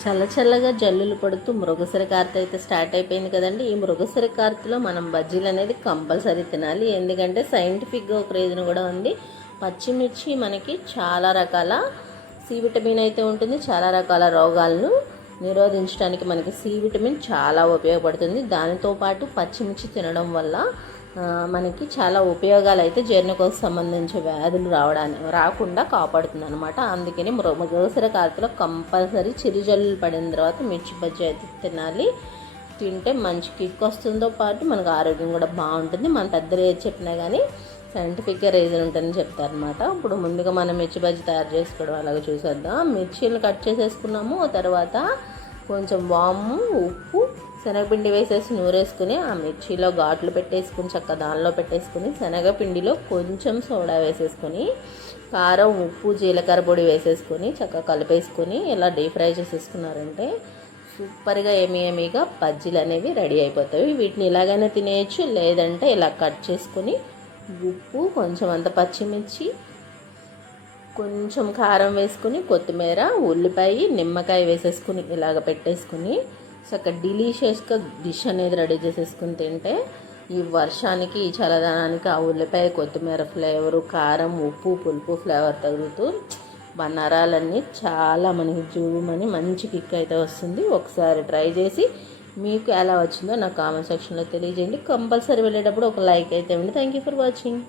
చల్ల చల్లగా జల్లులు పడుతూ మృగశిర కార్త అయితే స్టార్ట్ అయిపోయింది కదండి. ఈ మృగశిర కార్తలో మనం బజ్జీలు అనేది కంపల్సరీ తినాలి. ఎందుకంటే సైంటిఫిక్గా ఒక రీజన్ కూడా ఉంది. పచ్చిమిర్చి మనకి చాలా రకాల సి విటమిన్ అయితే ఉంటుంది. చాలా రకాల రోగాలను నిరోధించడానికి మనకి సి విటమిన్ చాలా ఉపయోగపడుతుంది. దానితో పాటు పచ్చిమిర్చి తినడం వల్ల మనకి చాలా ఉపయోగాలు అయితే జీర్ణకోశ సంబంధించిన వ్యాధులు రావడానికి రాకుండా కాపాడుతుంది అనమాట అందుకని మృ- మృగశిర కంపల్సరీ చిరుజల్లు పడిన తర్వాత మిర్చి బజ్జీ అయితే తినాలి. తింటే మంచి కిక్ వస్తుందో పాటు మనకు ఆరోగ్యం కూడా బాగుంటుంది. మన పెద్దలు ఏది చెప్పినా కానీ సైంటిఫిక్గా రీజన్ ఉంటుందని చెప్తారనమాట ఇప్పుడు ముందుగా మనం మిర్చి బజ్జీ తయారు చేసుకోవడం అలాగే చూసేద్దాం. మిర్చీలు కట్ చేసేసుకున్నాము. తర్వాత కొంచెం వాము ఉప్పు శనగపిండి వేసేసి నూరేసుకుని ఆ మిర్చిలో ఘాట్లు పెట్టేసుకుని చక్క దానిలో పెట్టేసుకుని శనగపిండిలో కొంచెం సోడా వేసేసుకొని కారం ఉప్పు జీలకర్ర పొడి వేసేసుకొని చక్కగా కలిపేసుకొని ఇలా డీప్ ఫ్రై చేసేసుకున్నారంటే సూపర్గా ఏమి ఏమిగా బజ్జీలు అనేవి రెడీ అయిపోతాయి. వీటిని ఇలాగైనా తినేయచ్చు లేదంటే ఇలా కట్ చేసుకొని ఉప్పు కొంచెం అంత పచ్చిమిర్చి కొంచెం కారం వేసుకుని కొత్తిమీర ఉల్లిపాయ నిమ్మకాయ వేసేసుకుని ఇలాగ పెట్టేసుకుని చక్క డిలీషియస్గా డిష్ అనేది రెడీ చేసేసుకుని తింటే ఈ వర్షానికి ఈ చల్లదనానికి ఆ ఉల్లిపాయ కొత్తిమీర ఫ్లేవరు కారం ఉప్పు పులుపు ఫ్లేవర్ తగులుతూ నరాలన్నీ చాలా మనకి జూమని మంచి కిక్ అయితే వస్తుంది. ఒకసారి ట్రై చేసి మీకు ఎలా వచ్చిందో నాకు కామెంట్ సెక్షన్లో తెలియజేయండి. కంపల్సరీ వెళ్ళేటప్పుడు ఒక లైక్ అయితే ఇవ్వండి. Thank you for watching